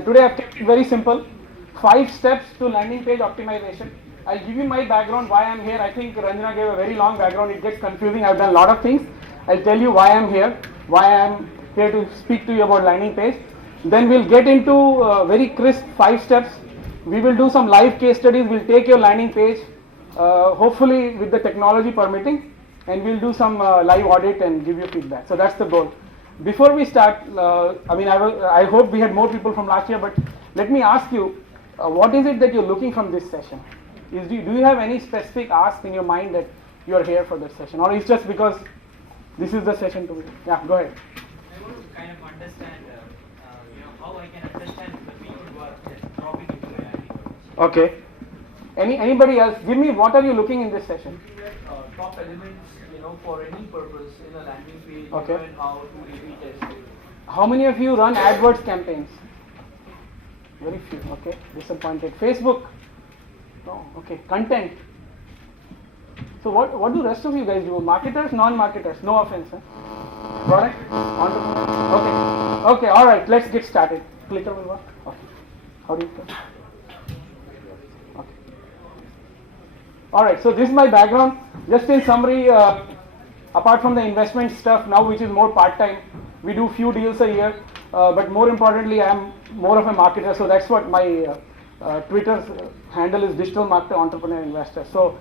today I've kept it very simple. 5 steps to landing page optimization. I'll give you my background, why I'm here. I think Ranjana gave a very long background. It gets confusing. I've done a lot of things. I'll tell you why I'm here, why I'm here to speak to you about landing page. Then we'll get into very crisp 5 steps. We will do some live case studies. We'll take your landing page, hopefully with the technology permitting, and we'll do some live audit and give you feedback. So that's the goal. Before we start, I hope we had more people from last year, but let me ask you, what is it that you're looking from this session? Do you have any specific ask in your mind that you're here for this session, or it's just because this is the session to be? Yeah, go ahead. I want to kind of understand, how I can understand the people who are just dropping into my idea. Okay. Anybody else? Give me, what are you looking in this session? Top elements, for any purpose in a landing page, Okay. and how to A/B test it. How many of you run AdWords campaigns? Very few. Okay. Disappointed. Facebook? No. Okay. Content. So what do rest of you guys do? Marketers, non-marketers? No offense. Huh? Product? Okay. Okay. All right. Let's get started. Clicker will work. Okay. How do you click? Okay. All right. So this is my background. Just in summary, apart from the investment stuff now, which is more part-time, we do few deals a year. But more importantly, I am more of a marketer. So that's what my Twitter handle is: digital marketer, entrepreneur, investor. So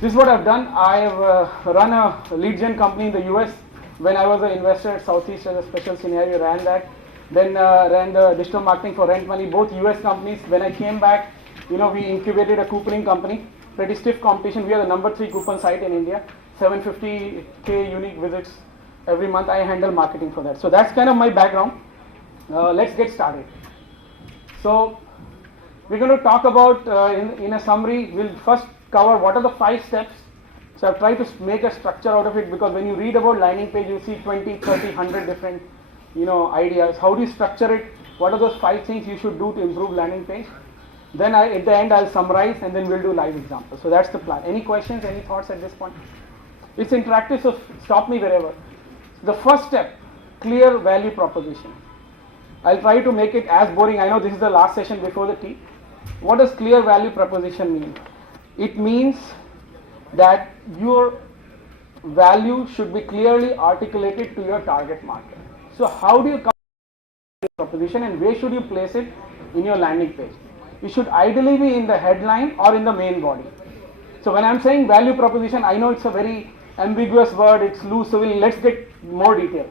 this is what I've done. I've run a lead gen company in the US. When I was an investor at Southeast as a special scenario, ran that. Then ran the digital marketing for Rent Money, both US companies. When I came back, we incubated a couponing company. Pretty stiff competition. We are the number 3 coupon site in India. 750K unique visits every month. I handle marketing for that. So that's kind of my background. Let's get started. So we're going to talk about, in a summary, we'll first cover what are the 5 steps. So I've tried to make a structure out of it, because when you read about landing page, you see 20, 30, 100 different, ideas. How do you structure it? What are those 5 things you should do to improve landing page? Then at the end, I'll summarize, and then we'll do live examples. So that's the plan. Any questions, any thoughts at this point? It's interactive, so stop me wherever. The first step, clear value proposition. I'll try to make it as boring. I know this is the last session before the tea. What does clear value proposition mean? It means that your value should be clearly articulated to your target market. So how do you come to the proposition, and where should you place it in your landing page? It should ideally be in the headline or in the main body. So when I'm saying value proposition, I know it's a very ambiguous word, it's loose, so let's get more detail.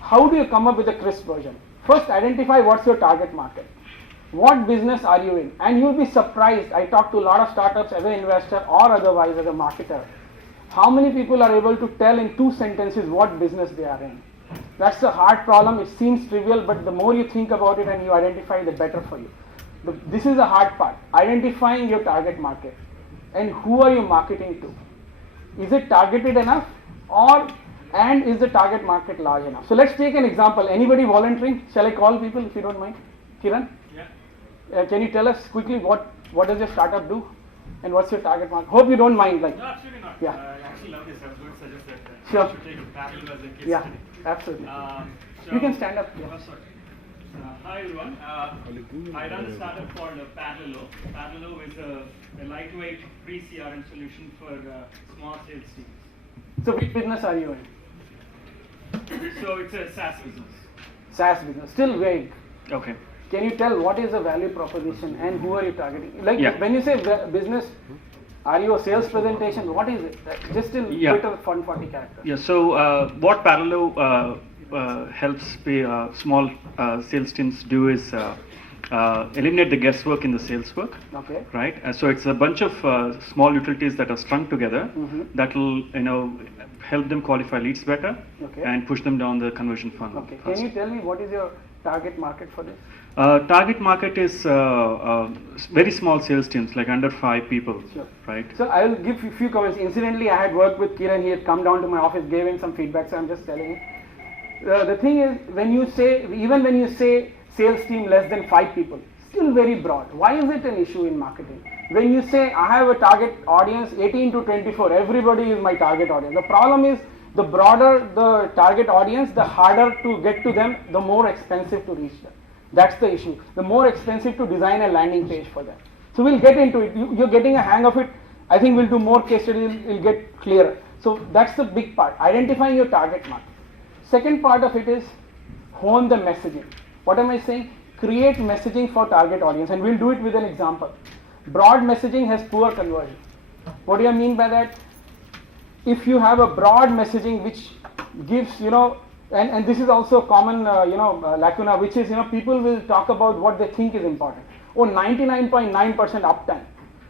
How do you come up with a crisp version? First, identify what's your target market. What business are you in? And you'll be surprised. I talk to a lot of startups as an investor or otherwise as a marketer. How many people are able to tell in 2 sentences what business they are in? That's a hard problem. It seems trivial, but the more you think about it and you identify, the better for you. This is the hard part, identifying your target market. And who are you marketing to? Is it targeted enough, and is the target market large enough? So let's take an example. Anybody volunteering? Shall I call people if you don't mind? Kiran? Yeah. Can you tell us quickly what does your startup do, and what's your target market? Hope you don't mind. No, absolutely not. Yeah. I actually love this. I was going to suggest that Sure. you should take a parallel as a case Yeah, study. absolutely. So- You can stand up. Oh, sorry. Hi everyone. I run a startup called Parallelo. Parallelo is a lightweight pre-CRM solution for small sales teams. So which business are you in? So it's a SaaS business. SaaS business. Still vague. Okay. Can you tell what is the value proposition and who are you targeting? Like Yeah. when you say business, are you a sales presentation? What is it? Just in Yeah. Twitter 140 characters. Yeah. So what Parallelo helps small sales teams do is eliminate the guesswork in the sales work. Okay. Right. So it's a bunch of small utilities that are strung together that will help them qualify leads better Okay. and push them down the conversion funnel. Okay. Can you tell me what is your target market for this? Target market is very small sales teams, like under 5 people. Sure. Right. So I will give you a few comments. Incidentally, I had worked with Kiran. He had come down to my office, gave him some feedback. So I'm just telling you. The thing is, when you say sales team less than 5 people, still very broad. Why is it an issue in marketing? When you say I have a target audience 18 to 24, everybody is my target audience. The problem is, the broader the target audience, the harder to get to them, the more expensive to reach them. That's the issue. The more expensive to design a landing page for them. So we'll get into it. You're getting a hang of it. I think we'll do more case studies, it'll get clearer. So that's the big part, identifying your target market. Second part of it is hone the messaging. What am I saying? Create messaging for target audience, and we'll do it with an example. Broad messaging has poor conversion. What do I mean by that? If you have a broad messaging which gives, and this is also a common, lacuna, which is, people will talk about what they think is important. Oh, 99.9% uptime.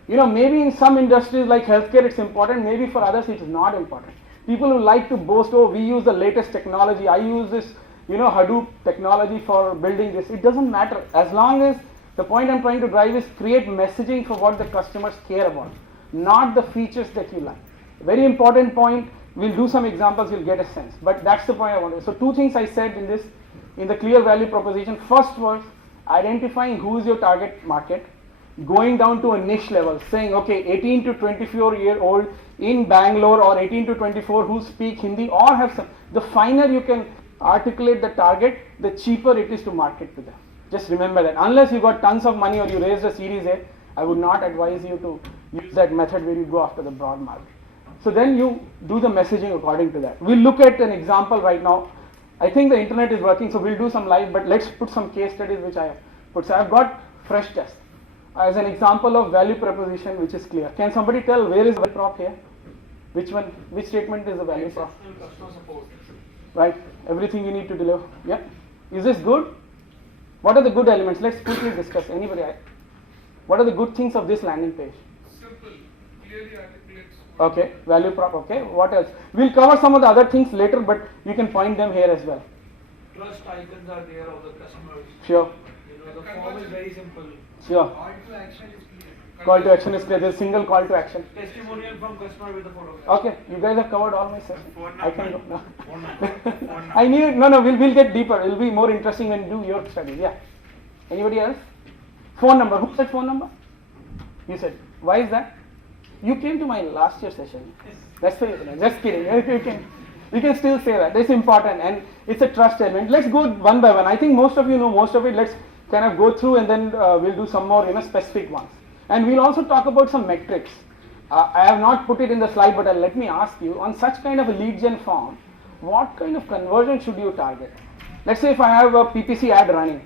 Maybe in some industries like healthcare it's important, maybe for others it is not important. People who like to boast, oh, we use the latest technology, I use this, Hadoop technology for building this. It doesn't matter. As long as the point I'm trying to drive is create messaging for what the customers care about, not the features that you like. Very important point. We'll do some examples, you'll get a sense. But that's the point I wanted. So two things I said in the clear value proposition. First was identifying who is your target market, going down to a niche level, saying, okay, 18 to 24-year-old in Bangalore or 18 to 24 who speak Hindi or have some. The finer you can articulate the target, the cheaper it is to market to them. Just remember that. Unless you got tons of money or you raised a Series A, I would not advise you to use that method where you go after the broad market. So then you do the messaging according to that. We'll look at an example right now. I think the internet is working, so we'll do some live, but let's put some case studies which I have put. So I've got fresh test as an example of value proposition which is clear. Can somebody tell where is the prop here? Which one? Which statement is the value prop? Right. Everything you need to deliver. Yeah. Is this good? What are the good elements? Let's quickly discuss. Anybody? What are the good things of this landing page? Simple, clearly articulates. Okay. Value prop. Okay. What else? We'll cover some of the other things later, but you can point them here as well. Trust icons are there of the customers. Sure. The form is very simple. Sure. Call to action is clear. Call to action is clear. There's a single call to action. Testimonial from customer with the photograph. Okay, you guys have covered all my sessions. I can go now. Phone number. I need no. We'll get deeper. It'll be more interesting when you do your studies. Yeah. Anybody else? Phone number. Who said phone number? You said. Why is that? You came to my last year session. That's why. Just kidding. You can still say that. It's important and it's a trust element. Let's go one by one. I think most of you know most of it. Let's kind of go through and then we'll do some more specific ones. And we'll also talk about some metrics. I have not put it in the slide, but let me ask you, on such kind of a lead gen form, what kind of conversion should you target? Let's say if I have a PPC ad running,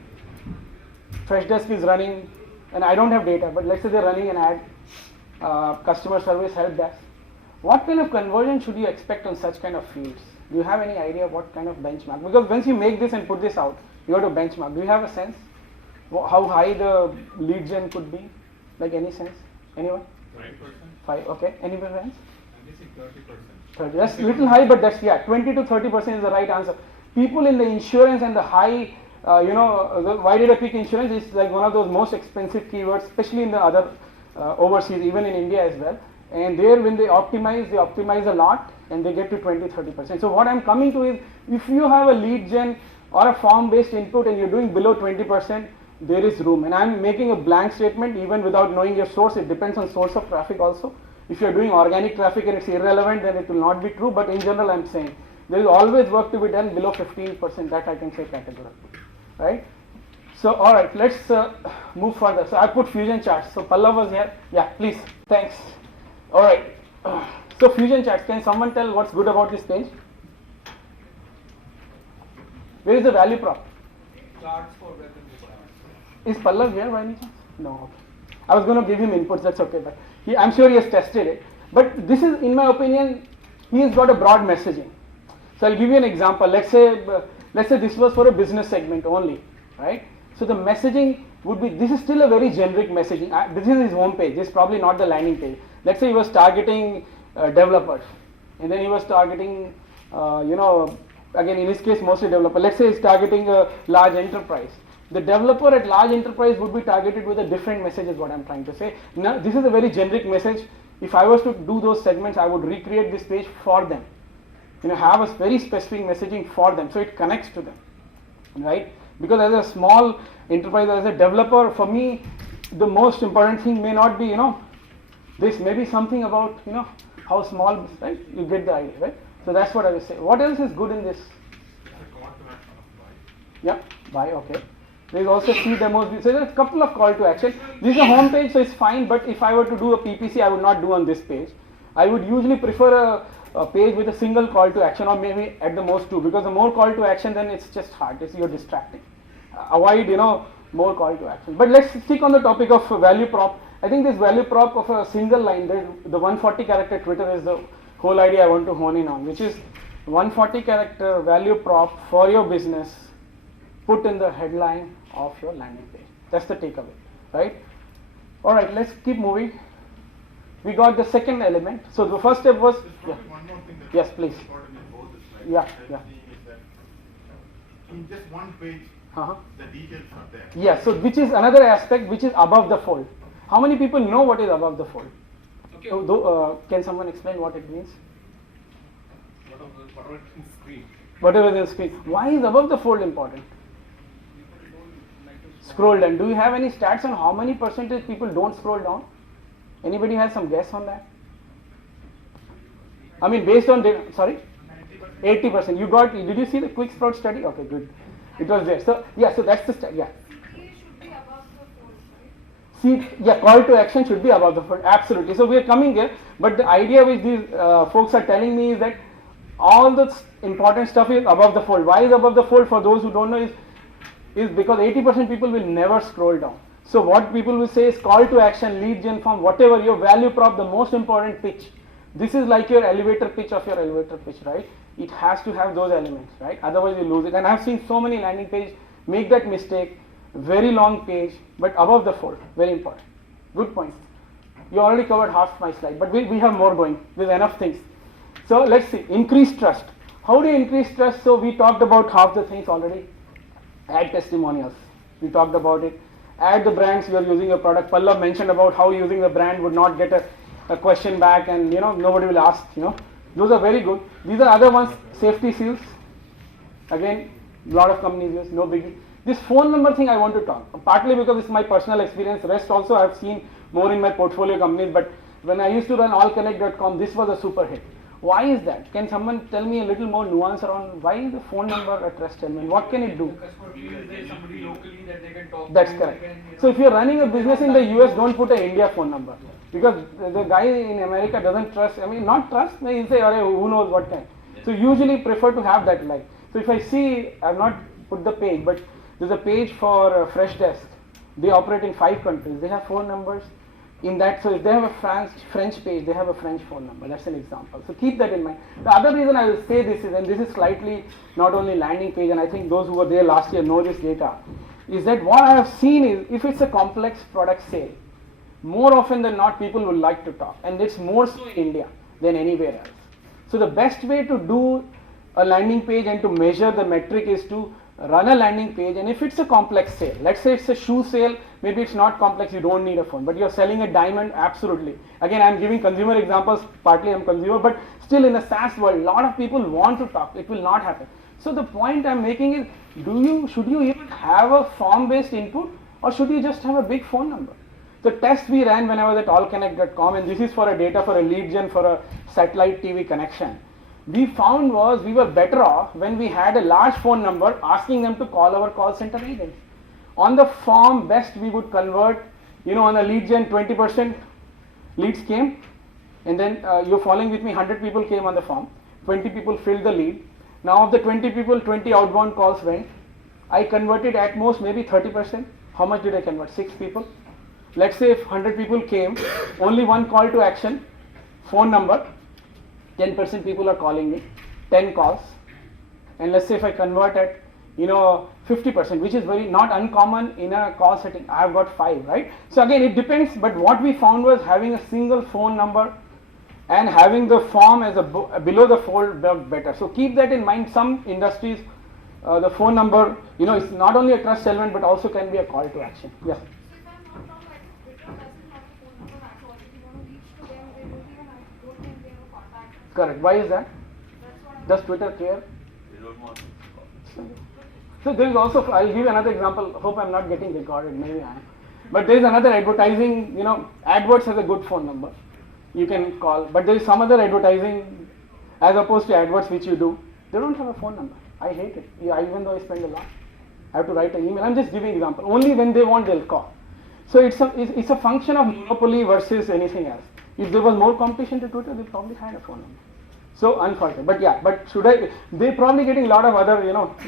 Freshdesk is running, and I don't have data, but let's say they're running an ad, customer service help desk. What kind of conversion should you expect on such kind of fields? Do you have any idea what kind of benchmark? Because once you make this and put this out, you have to benchmark. Do you have a sense how high the lead gen could be? Like any sense? Anyone? 5%. 5, okay. Anyone else? I'm guessing 30%. 30. That's a little high, but that's, 20 to 30% is the right answer. People in the insurance and the high, why did I pick insurance? Is like one of those most expensive keywords, especially in the other overseas, even in India as well. And there, when they optimize a lot and they get to 20-30%. So what I'm coming to is, if you have a lead gen or a form-based input and you're doing below 20%, there is room. And I'm making a blank statement even without knowing your source. It depends on source of traffic also. If you're doing organic traffic and it's irrelevant, then it will not be true. But in general, I'm saying there is always work to be done below 15%. That I can say categorically, right? So all right, let's move further. So I put fusion charts. So Pallav was here. Yeah, please. Thanks. All right. So fusion charts. Can someone tell what's good about this page? Where is the value prop? Charts for web and desktop. Is Pallav here by any chance? No. Okay. I was going to give him inputs. That's okay, but I'm sure he has tested it. But this is, in my opinion, he has got a broad messaging. So I'll give you an example. Let's say this was for a business segment only, right? So the messaging would be, this is still a very generic messaging. This is his home page. This is probably not the landing page. Let's say he was targeting developers, and then he was targeting, again in his case mostly developer. Let's say he's targeting a large enterprise. The developer at large enterprise would be targeted with a different message is what I'm trying to say. Now this is a very generic message. If I was to do those segments, I would recreate this page for them. Have a very specific messaging for them so it connects to them, right? Because as a small enterprise, as a developer, for me, the most important thing may not be, this may be something about, how small, right? You get the idea, right? So that's what I would say. What else is good in this? Yeah, buy, okay. There is also see demos. So there are a couple of call to action. This is a home page, so it's fine. But if I were to do a PPC, I would not do on this page. I would usually prefer a page with a single call to action, or maybe at the most two, because the more call to action, then it's just hard. You're distracting. Avoid, more call to action. But let's stick on the topic of value prop. I think this value prop of a single line, the 140 character Twitter is the whole idea I want to hone in on, which is 140 character value prop for your business put in the headline of your landing page. That's the takeaway, right? All right, let's keep moving. We got the second element. So the first step was, There's probably one more thing that yes, is please. important in both the slides. Yeah, That yeah. thing is that in just one page, the details are there. Yeah, so which is another aspect which is above the fold. How many people know what is above the fold? Okay. So, can someone explain what it means? Whatever is in screen. Whatever is in screen. Why is above the fold important? Scroll down. Do you have any stats on how many percentage people don't scroll down? Anybody has some guess on that? I mean, based on data, sorry? 80%. You got, did you see the quick sprout study? Okay, good. It was there. So, yeah, so that's the study. Yeah. CTA should be above the fold, right? See, yeah, call to action should be above the fold. Absolutely. So we are coming here, but the idea which these folks are telling me is that all the important stuff is above the fold. Why is above the fold? For those who don't know, is because 80% people will never scroll down. So what people will say is call to action, lead gen form, whatever your value prop, the most important pitch. This is like your elevator pitch of your elevator pitch, right? It has to have those elements, right? Otherwise you lose it. And I've seen so many landing pages make that mistake, very long page, but above the fold, very important. Good point. You already covered half my slide, but we have more going. There's enough things. So let's see, increase trust. How do you increase trust? So we talked about half the things already. Add testimonials. We talked about it. Add the brands you are using your product. Pallav mentioned about how using the brand would not get a question back, and nobody will ask. Those are very good. These are other ones. Safety seals. Again, a lot of companies use. No biggie. This phone number thing I want to talk. Partly because it's my personal experience. Rest also I have seen more in my portfolio companies. But when I used to run allconnect.com, this was a super hit. Why is that? Can someone tell me a little more nuance around why the phone number a trust element? What can it do? The customer feels there is somebody locally that they can talk That's to. correct. They can, So if you're running a business in the US, don't put an India phone number, because the guy in America doesn't trust. I mean, not trust. He'll say, who knows what kind. So usually prefer to have that like. So if I see, I've not put the page, but there's a page for Fresh Desk. They operate in 5 countries. They have phone numbers in that. So if they have a French page, they have a French phone number. That's an example. So keep that in mind. The other reason I will say this is, and this is slightly not only landing page, and I think those who were there last year know this data, is that what I have seen is if it's a complex product sale, more often than not people will like to talk, and it's more so in India than anywhere else. So the best way to do a landing page and to measure the metric is to run a landing page, and if it's a complex sale, let's say it's a shoe sale, maybe it's not complex, you don't need a phone, but you're selling a diamond, absolutely. Again, I'm giving consumer examples, partly I'm consumer, but still in the SaaS world, a lot of people want to talk, it will not happen. So the point I'm making is, should you even have a form-based input, or should you just have a big phone number? The test we ran when I was at allconnect.com, and this is for a data for a lead gen for a satellite TV connection, we found was we were better off when we had a large phone number asking them to call our call center agents. On the form, best we would convert, on a lead gen 20% leads came, and then you're following with me, 100 people came on the form, 20 people filled the lead. Now of the 20 people, 20 outbound calls went. I converted at most maybe 30%. How much did I convert? 6 people. Let's say if 100 people came, only one call to action, phone number, 10% people are calling me, 10 calls, and let's say if I convert at 50%, which is very not uncommon in a call setting, I have got 5, right? So again, it depends, but what we found was having a single phone number and having the form as below the fold better. So keep that in mind. Some industries, the phone number, it's not only a trust element but also can be a call to action. Yes. So if I'm not wrong, like Twitter doesn't have a phone number at all. If you want to reach to them, they don't even have, don't think they have a contact. Correct. Why is that? That's what I'm Does Twitter care? They don't want to. So there is also, I'll give you another example, hope I'm not getting recorded, maybe I am. But there is another advertising, AdWords has a good phone number. You can call, but there is some other advertising as opposed to AdWords which you do, they don't have a phone number. I hate it, even though I spend a lot. I have to write an email. I'm just giving example. Only when they want, they'll call. So it's a function of monopoly versus anything else. If there was more competition to Twitter, they probably had a phone number. So unfortunate. But yeah, but should I? They're probably getting a lot of other,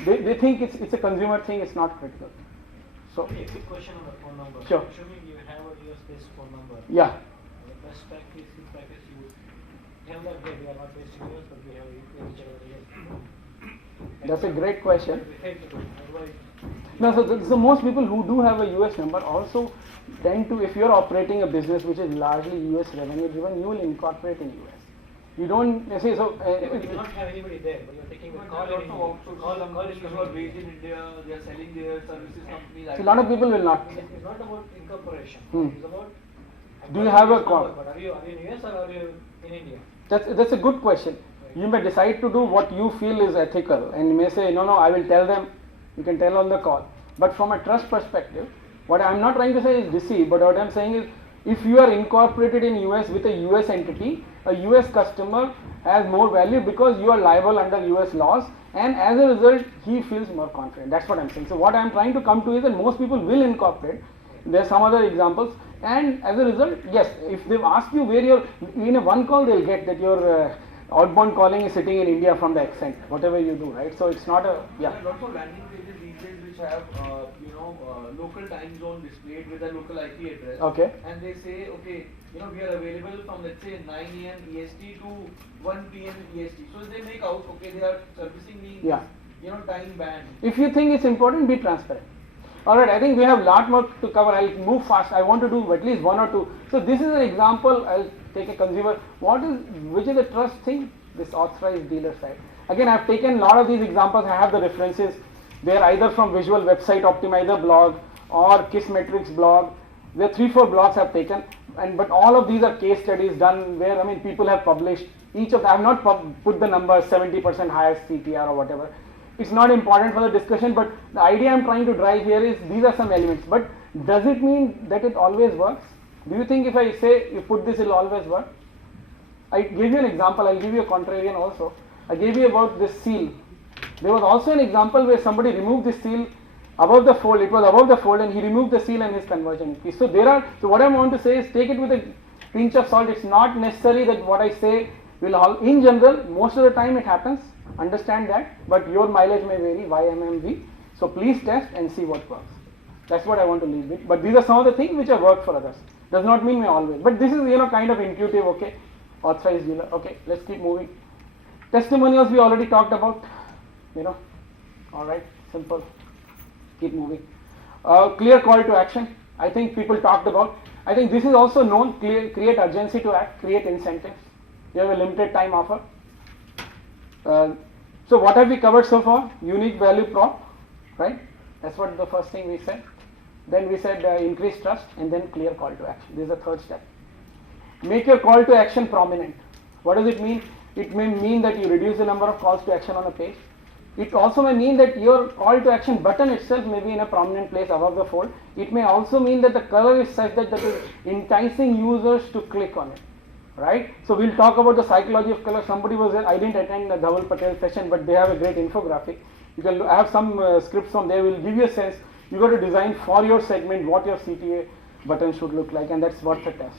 they think it's a consumer thing. It's not critical. So A quick question on the phone number. Sure. Assuming you have a US-based phone number. yeah. The best practice you tell them, hey, we are not based in US, but we have a whichever it is. That's a great question. We fail to do it. Otherwise, No, so most people who do have a US number also tend to, if you're operating a business which is largely US revenue driven, you will incorporate in US. You don't say so. but you will not have anybody there, but you're taking a But call there are in lots India. of outsourcing companies who are based in India, they are selling their services companies. So a lot of people will not. It's not about incorporation. Hmm. It's about. Do you have a US call? number, but are you in US or are you in India? That's a good question. You may decide to do what you feel is ethical, and you may say, no, I will tell them. You can tell on the call. But from a trust perspective, what I'm not trying to say is deceive, but what I'm saying is, if you are incorporated in US with a US entity, a US customer has more value because you are liable under US laws, and as a result, he feels more confident. That's what I'm saying. So what I'm trying to come to is that most people will incorporate. There are some other examples, and as a result, yes, if they've asked you where you're, in a one call, they'll get that your outbound calling is sitting in India from the accent, whatever you do, right? So it's not a, yeah. There are lots of landing pages these days which have, local time zone displayed with a local IP address. Okay. And they say, okay, we are available from, let's say, 9 a.m. EST to 1 p.m. EST. So they make out, okay, they are servicing me in Yeah. this, time band. If you think it's important, be transparent. Alright, I think we have a lot more to cover. I'll move fast. I want to do at least one or two. So this is an example. I'll take a consumer. Which is the trust thing? This authorized dealer side. Again, I've taken a lot of these examples. I have the references. They're either from Visual Website Optimizer blog or Kissmetrics blog. There are 3-4 blogs I've taken, but all of these are case studies done where people have published. Each of them, I have not put the number 70% higher CTR or whatever. It's not important for the discussion, but the idea I'm trying to drive here is these are some elements. But does it mean that it always works? Do you think if I say you put this, it will always work? I gave you an example. I'll give you a contrarian also. I gave you about this seal. There was also an example where somebody removed this seal above the fold. It was above the fold, and he removed the seal and his conversion increased. So so what I want to say is take it with a pinch of salt. It's not necessary that what I say will all. In general, most of the time it happens. Understand that, but your mileage may vary, YMMV. So please test and see what works. That's what I want to leave with. But these are some of the things which have worked for others. Does not mean may always. But this is kind of intuitive. Okay, authorized dealer. Okay, let's keep moving. Testimonials we already talked about. All right, simple. Keep moving. Clear call to action. I think people talked about. I think this is also known. Create urgency to act. Create incentives. You have a limited time offer. So what have we covered so far? Unique value prop, right? That's what the first thing we said. Then we said increase trust, and then clear call to action. This is the third step. Make your call to action prominent. What does it mean? It may mean that you reduce the number of calls to action on a page. It also may mean that your call to action button itself may be in a prominent place above the fold. It may also mean that the color is such that is enticing users to click on it. Right? So we'll talk about the psychology of color. Somebody was there. I didn't attend the Dhaval Patel session, but they have a great infographic. You can I have some scripts from there. Will give you a sense. You got to design for your segment what your CTA button should look like, and that's worth a test.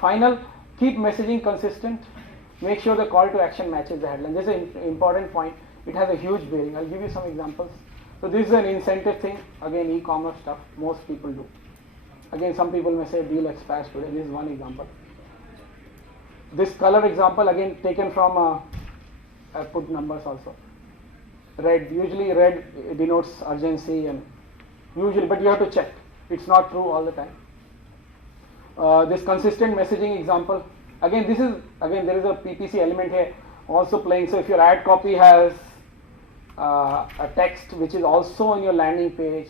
Final, keep messaging consistent. Make sure the call to action matches the headline. This is an important point. It has a huge bearing. I'll give you some examples. So this is an incentive thing. Again, e-commerce stuff. Most people do. Again, some people may say deal expires today. This is one example. This color example again taken from I put numbers also. Red, usually red denotes urgency, and usually, but you have to check. It's not true all the time. This consistent messaging example. Again, there is a PPC element here also playing. So if your ad copy has a text which is also on your landing page,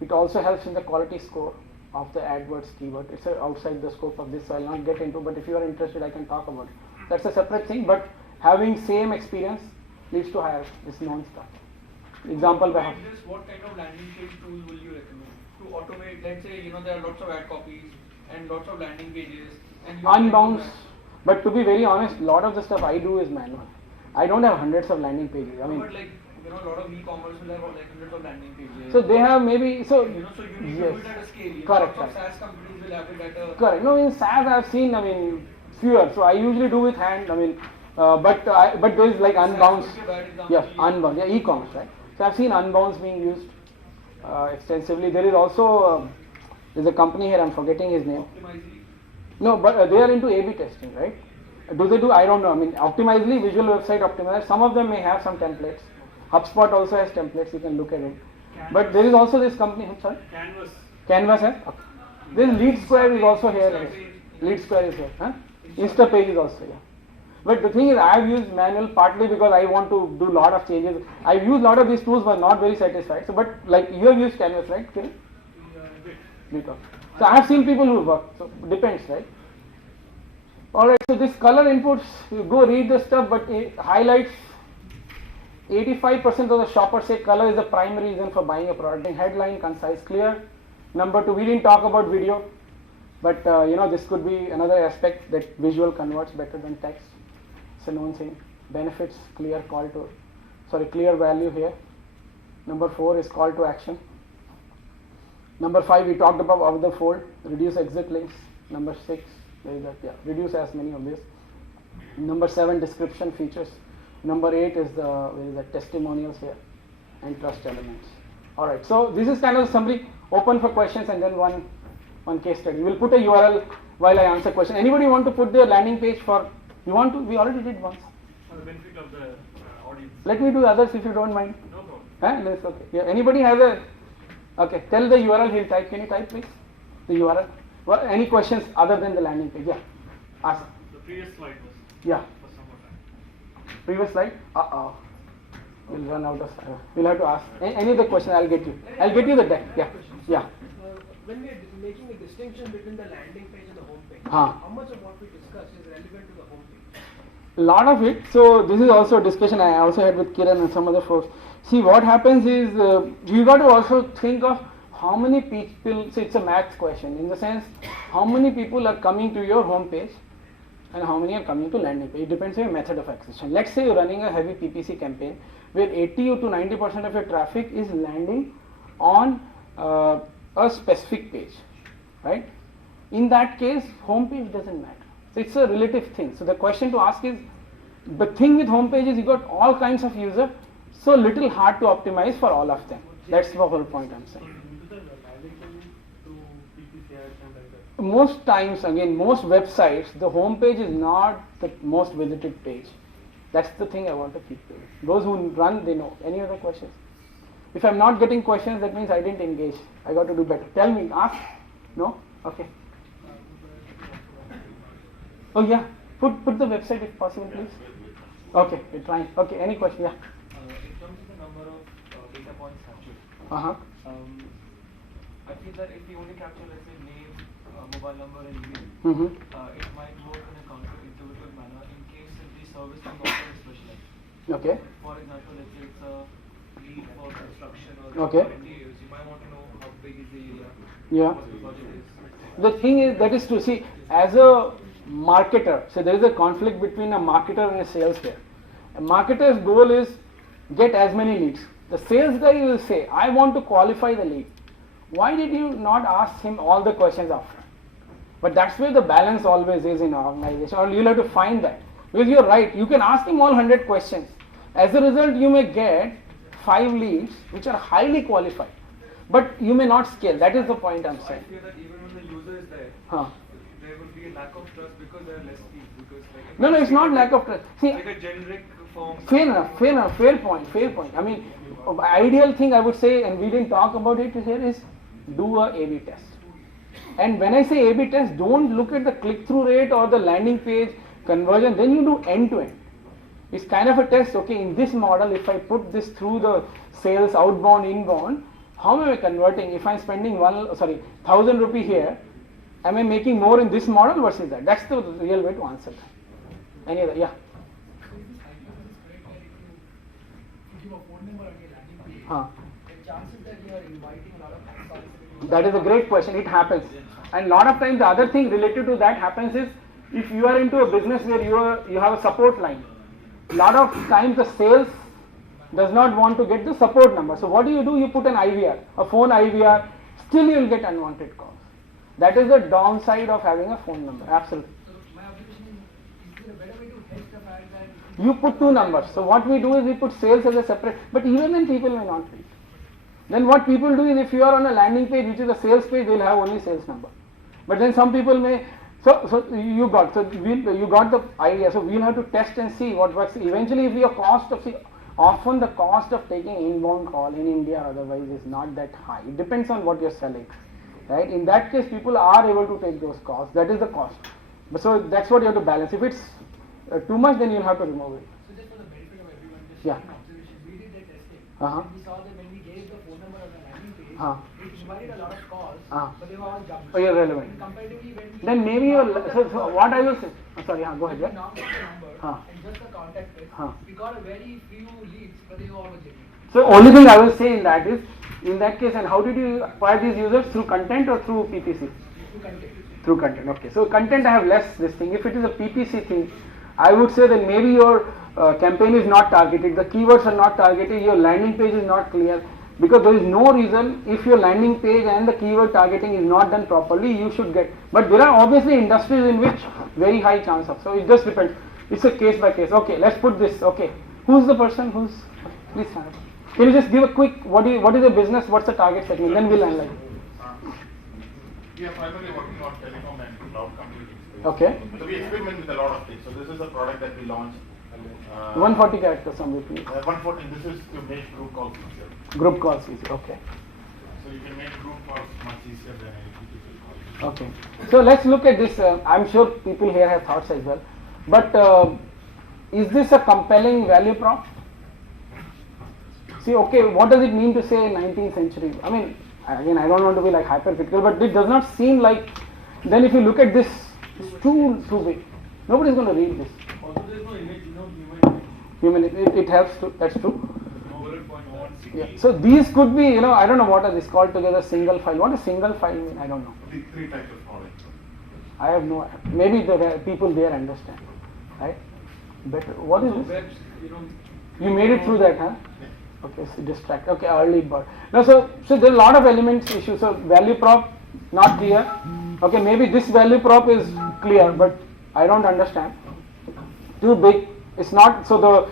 it also helps in the quality score of the AdWords keyword. It's outside the scope of this, so I'll not get into, but if you are interested, I can talk about it. That's a separate thing, but having same experience leads to higher, it's known stuff. Example by this, what kind of landing page tool will you recommend to automate? Let's say, there are lots of ad copies and lots of landing pages. And unbounce, but to be very honest, lot of the stuff I do is manual. I don't have hundreds of landing pages. I mean, but like you know, a lot of e-commerce will have like hundreds of landing pages. So they have maybe, so you know, so you need to yes, do it at a scale. You correct, know, lots correct. of SaaS companies will have it at a. Correct. No, in SaaS I've seen, I mean, fewer. So I usually do with hand. I mean, but there is like unbounds. Yeah, unbound. Yeah, e-commerce, right? So I've seen unbounds being used extensively. There is also there's a company here. I'm forgetting his name. No, but they are into A/B testing, right? Do they do? I don't know. I mean, Optimizely, Visual Website Optimizer. Some of them may have some templates. HubSpot also has templates. You can look at it. Canvas. But there is also this company. I'm sorry. Canvas. Canvas has. Okay. Then Lead Square is also here. Lead Square is here. Huh? Instapage is also here. But the thing is, I have used manual partly because I want to do a lot of changes. I have used a lot of these tools, but not very satisfied. So, but like you have used Canvas, right? Kiran? Bit of. So I have seen people who work. So depends, right? Alright, so this color inputs, you go read the stuff, but it highlights 85% of the shoppers say color is the primary reason for buying a product. In headline, concise, clear. Number 2, we didn't talk about video, but you know, this could be another aspect that visual converts better than text. It's a known thing. Benefits, clear call to, clear value here. Number 4 is call to action. Number 5, we talked about out of the fold, reduce exit links. Number 6, there is that, yeah, reduce as many of this. Number 7, description features. Number 8 is the testimonials here and trust elements. Alright, so this is kind of summary, open for questions and then one case study. We'll put a URL while I answer question. Anybody want to put their landing page for, you want to, we already did once. For the benefit of the audience. Let me do others if you don't mind. No problem. Huh? That's okay. Yeah, anybody has a, okay, tell the URL he'll type. Can you type please? The URL. Well, any questions other than the landing page? Yeah. Ask. The previous slide was Yeah. for some more time. Previous slide? We'll run out of we'll have to ask. Any other question I'll get you. I'll get you the deck. Yeah. Yeah. When we are making a distinction between the landing page and the home page, Huh. how much of what we discussed is relevant to the home page? Lot of it. So this is also a discussion I also had with Kiran and some other folks. See, what happens is you got to also think of how many people. So it's a math question in the sense how many people are coming to your home page and how many are coming to landing page. It depends on your method of acquisition. Let's say you're running a heavy PPC campaign where 80 to 90% of your traffic is landing on a specific page, right? In that case, home page doesn't matter. So it's a relative thing. So the question to ask is, the thing with home page is you got all kinds of users, so little hard to optimize for all of them. That's the whole point I'm saying. Most times, again, most websites, the home page is not the most visited page. That's the thing I want to keep doing. Those who run, they know. Any other questions? If I'm not getting questions, that means I didn't engage. I got to do better. Tell me, ask. No? Okay. Oh yeah. Put the website if possible, please. Okay, we're trying. Okay, any question? Yeah. In terms of the number of data points captured, Uh-huh. I feel that if we only capture, let's say, name, mobile number, and email, Mm-hmm. it might work in a counter-intuitive manner in case if the service is also specialized. Okay. For example, let's say it's a lead for construction or Okay. for interiors, you might want to know how big is the area, Yeah. what the budget is. The thing is, that is to see, as a marketer, so there is a conflict between a marketer and a sales here. A marketer's goal is get as many leads. The sales guy will say, I want to qualify the lead. Why did you not ask him all the questions upfront? But that's where the balance always is in an organization, or you'll have to find that. Because you're right, you can ask him all 100 questions. As a result, you may get 5 leads which are highly qualified, but you may not scale. That is the point I'm saying. I feel that even when the user is there, Huh. there will be a lack of trust because there are less leads. Because like No, it's not lack of trust. See, like a generic form. fair enough, fair point. I mean, ideal thing I would say, and we didn't talk about it here, is do a A/B test. And when I say A/B test, don't look at the click-through rate or the landing page conversion. Then you do end-to-end. It's kind of a test. Okay, in this model, if I put this through the sales outbound, inbound, how am I converting? If I'm spending 1,000 rupee here, am I making more in this model versus that? That's the real way to answer that. Any other? Yeah. Give a phone number on your landing page. Huh. The chances that you are inviting a lot of consultants. That is a great question. It happens. And a lot of times the other thing related to that happens is if you are into a business where you have a support line, a lot of times the sales does not want to get the support number. So what do? You put an IVR, a phone IVR, still you will get unwanted calls. That is the downside of having a phone number, absolutely. So my observation is there a better way to hedge the fact that You put two numbers. So what we do is we put sales as a separate, but even then people may not read. Then what people do is if you are on a landing page which is a sales page, they will have only sales number. But then some people may, you got the idea. So we'll have to test and see what works. Eventually if your cost of, often the cost of taking inbound call in India or otherwise is not that high. It depends on what you're selling. Right? In that case people are able to take those calls. That is the cost. But so that's what you have to balance. If it's too much, then you'll have to remove it. so just for the benefit of everyone, just Yeah. an observation. We did the testing. Uh-huh. And we saw that when we gave the phone number on the landing page, Uh-huh. it invited a lot of calls, but they were all jumps. Oh, irrelevant. And comparatively, when we Then maybe your, knocked so the what I will say, sorry, go ahead. when we Yeah? knocked out the number and just the contact it, we got a very few leads, but they were all genuine. So only thing I will say in that is, in that case, and how did you acquire these users? Through content or through PPC? You can take it. Through content, okay. So content I have less this thing. If it is a PPC thing, I would say that maybe your campaign is not targeted, the keywords are not targeted, your landing page is not clear, because there is no reason if your landing page and the keyword targeting is not done properly, you should get. But there are obviously industries in which very high chance of, so it just depends. It's a case by case. Okay, let's put this. Okay, who's the person who's, please stand up. Can you just give a quick, what is the business, what's the target segment, then we'll analyze. We are primarily working on telecom and cloud computing space. Okay. So we experiment with a lot of things. So this is a product that we launched. 140 characters somewhere, please. 140. This is to make group calls easier. Group calls easy, okay. So you can make group calls much easier than any individual call. Okay. So let's look at this. I'm sure people here have thoughts as well. But is this a compelling value prop? See, okay, what does it mean to say 19th century? I mean, again, I don't want to be like hypercritical, but it does not seem like, then if you look at this, it's too big. Nobody's going to read this. Also, there is no image, Human, it helps to, that's true. no bullet point, no one Yeah. So these could be, I don't know what are these called together, single file. What does single file mean? I don't know. Three types of products. I have no, maybe the people there understand, right? Better. What is this? webs, You made it through that, huh? Okay, so distract. Okay, early bird. Now, so there are a lot of elements issues. So value prop not clear. Okay, maybe this value prop is clear, but I don't understand. Too big. It's not. So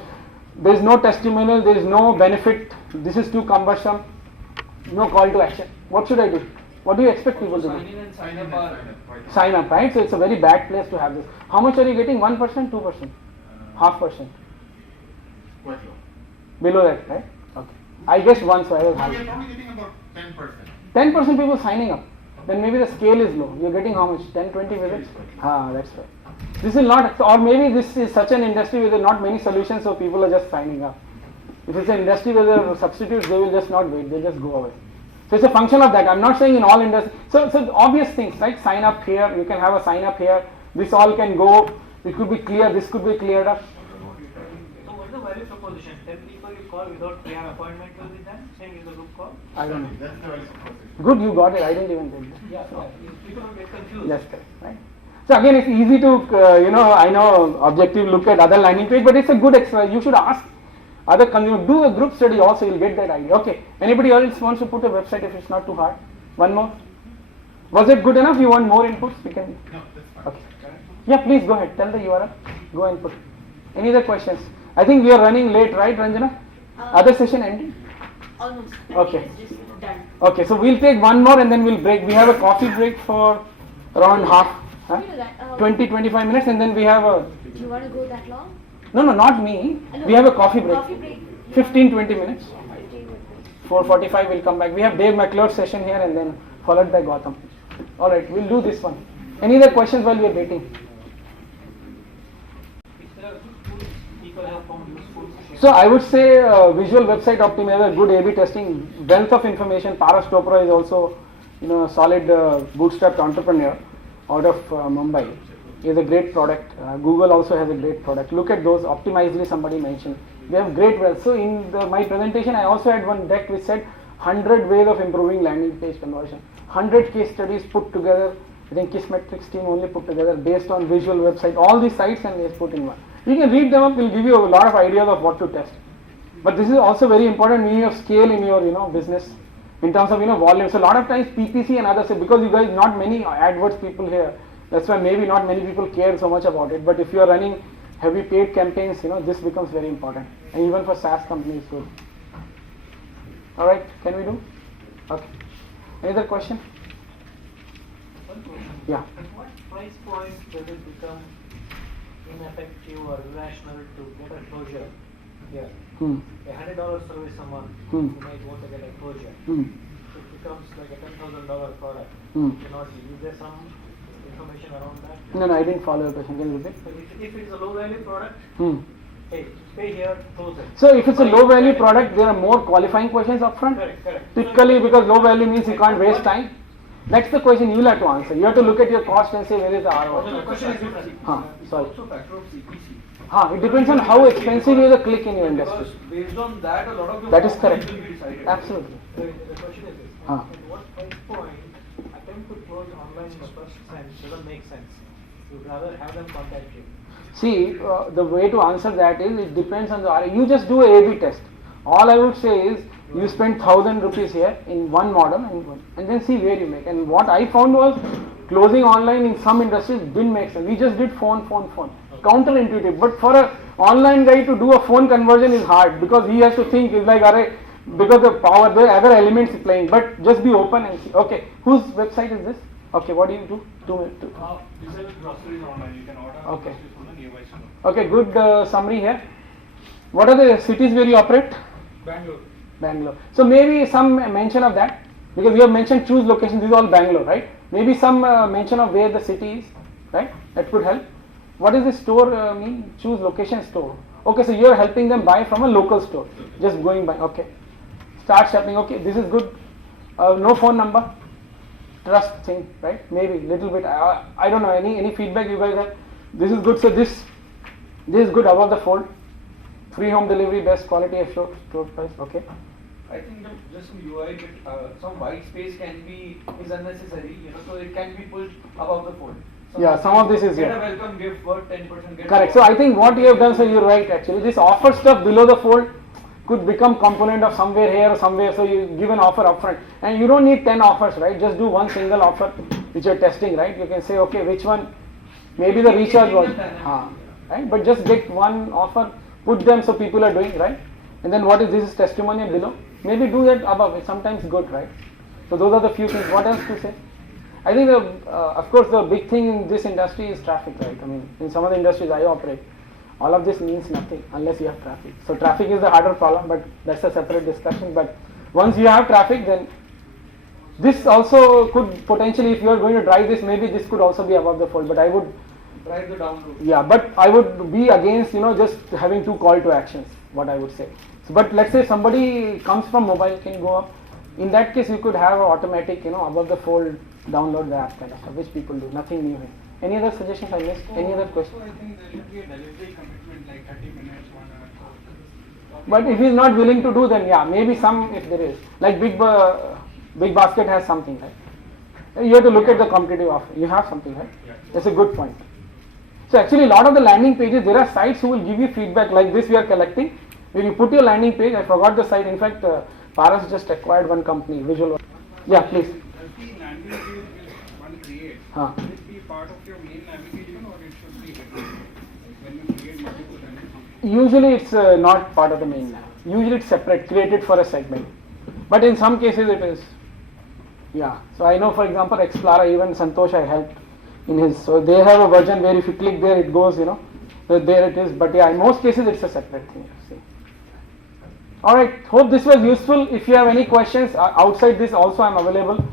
there is no testimonial. There is no benefit. This is too cumbersome. No call to action. What should I do? What do you expect people to do? Sign in and sign up. Sign up, right? So it's a very bad place to have this. How much are you getting? 1%, 2%, 0.5%. Quite low. Below that, right? Okay. I guessed once, so I was No, we high. are only getting about 10%. 10% people signing up. Then maybe the scale is low. You're getting how much? 10, 20 visits? That's right. This is not, or maybe this is such an industry where there are not many solutions, so people are just signing up. If it's an industry where there are substitutes, they will just not wait, they just go away. So it's a function of that. I'm not saying in all industries. So obvious things, right? Sign up here, you can have a sign up here, this all can go, it could be clear, this could be cleared up. So what is the value proposition? 10 people you call without prior appointment will be done, saying it's a group call? I don't know. That's the value proposition. Good, you got it. I didn't even think that. Yeah, people will get confused. That's correct, right? So again, it's easy to, I know objective look at other landing page, but it's a good exercise. You should ask other consumers, do a group study also, you'll get that idea. Okay, anybody else wants to put a website if it's not too hard? One more? Was it good enough? You want more inputs? We can. No, that's fine. Okay. Yeah, please go ahead. Tell the URL. Go and put. Any other questions? I think we are running late, right, Ranjana? Other session ended? Almost. Okay. It's just done. Okay, so we'll take one more and then we'll break. We have a coffee break for around half, Can you do that? 20-25 minutes, and then we have a, Do you want to go that long? no, not me. No. We have a coffee break. Coffee break. 15-20 minutes. 15 minutes. 4:45 we'll come back. We have Dave McLeod's session here and then followed by Gautam. Alright, we'll do this one. Any other questions while we are waiting? If there are tools people have found useful. So I would say visual website optimizer, good A/B testing, wealth of information. Paras Chopra is also, a solid bootstrapped entrepreneur out of Mumbai. He has a great product. Google also has a great product. Look at those. Optimizely, somebody mentioned. They have great wealth. So in my presentation, I also had one deck which said 100 ways of improving landing page conversion. 100 case studies put together. I think Kissmetrics team only put together based on visual website. All these sites and they put in one. You can read them up. Will give you a lot of ideas of what to test. But this is also very important when you have scale in your business in terms of volume. So a lot of times PPC and others, because you guys not many AdWords people here, that's why maybe not many people care so much about it. But if you are running heavy paid campaigns, this becomes very important, and even for SaaS companies too. All right, can we do? Okay. Any other question? One question. Yeah. At what price point does it become ineffective or irrational to get a closure here? A $100 service someone who might want to get a closure. It becomes like a $10,000 product. Cannot be. Is there some information around that? No, I didn't follow your question. Can you repeat? So if it's a low value product, hey, pay here, close it. So if it's a low value product, there are more qualifying questions upfront. Correct. Typically, because low value means you can't waste time. That's the question you'll have to answer. You have to look at your cost and say where is the ROI. The question is different. Sorry. Also factor of CPC. It depends on how expensive is a click in your industry. Because based on that, a lot of your That is costs correct. will be decided. Absolutely. So the question is this: at what price point attempt to close online in the first sense doesn't make sense? You'd rather have them contact you. See, the way to answer that is it depends on the ROI. You just do a A/B test. All I would say is you spend 1,000 rupees here in one model and then see where you make. And what I found was closing online in some industries didn't make sense. We just did phone. Counterintuitive. But for an online guy to do a phone conversion is hard because he has to think, it's like, because the power, the other elements playing. But just be open and see. Okay, whose website is this? Okay, what do you do? You sell groceries online. You can order Okay. groceries from the nearby store. Okay, good summary here. What are the cities where you operate? Bangalore. So maybe some mention of that, because you have mentioned choose location. This is all Bangalore, right? Maybe some mention of where the city is, right? That could help. What does the store mean? Choose location store. Okay, so you are helping them buy from a local store. Just going by. Okay. Start shopping. Okay, this is good. No phone number. Trust thing, right? Maybe little bit. I don't know. Any feedback you guys have? This is good. So this is good above the fold. Free home delivery, best quality assured, store price. Okay. I think just in UI, some white space is unnecessary, so it can be pushed above the fold. Some of this is get here. a welcome gift worth 10%. Correct. So I think what you have done, so you're right actually. This offer stuff below the fold could become component of somewhere here or somewhere. So you give an offer upfront, and you don't need 10 offers, right? Just do one single offer which you're testing, right? You can say, okay, which one? Maybe the recharge was, right? But just get one offer, put them so people are doing, right? And then what is this is testimonial below? Maybe do that above. It's sometimes good, right? So those are the few things. What else to say? I think, of course, the big thing in this industry is traffic, right? I mean, in some of the industries I operate, all of this means nothing unless you have traffic. So traffic is the harder problem, but that's a separate discussion. But once you have traffic, then this also could potentially, if you are going to drive this, maybe this could also be above the fold. But I would drive the download. Yeah, but I would be against, just having two call to actions. What I would say. So, but let's say somebody comes from mobile, can go up. In that case, you could have automatic, above the fold, download the app kind of stuff, which people do. Nothing new here. Any other suggestions I missed? Any other questions? I think there should be a delivery commitment like 30 minutes, 1 hour. But if he's not willing to do, then yeah, maybe some if there is. Like Big Basket has something, right? You have to look at the competitive offer. You have something, right? Yeah. That's a good point. So actually, a lot of the landing pages, there are sites who will give you feedback like this. We are collecting. When you put your landing page, I forgot the site. In fact, Paras just acquired one company, Visual. Yeah, please. Does the landing page which one creates, Huh. will it be part of your main navigation or it should be hidden? When you create multiple landing pages? Usually it's not part of the main nav. Usually it's separate, created for a segment. But in some cases it is. Yeah. So I know, for example, Explorer, even Santosh I helped in his. So they have a version where if you click there, it goes, so there it is. But yeah, in most cases it's a separate thing. See. All right. Hope this was useful. If you have any questions outside this, also I'm available.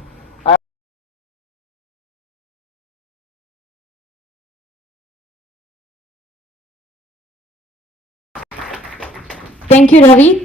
Thank you, Ravi.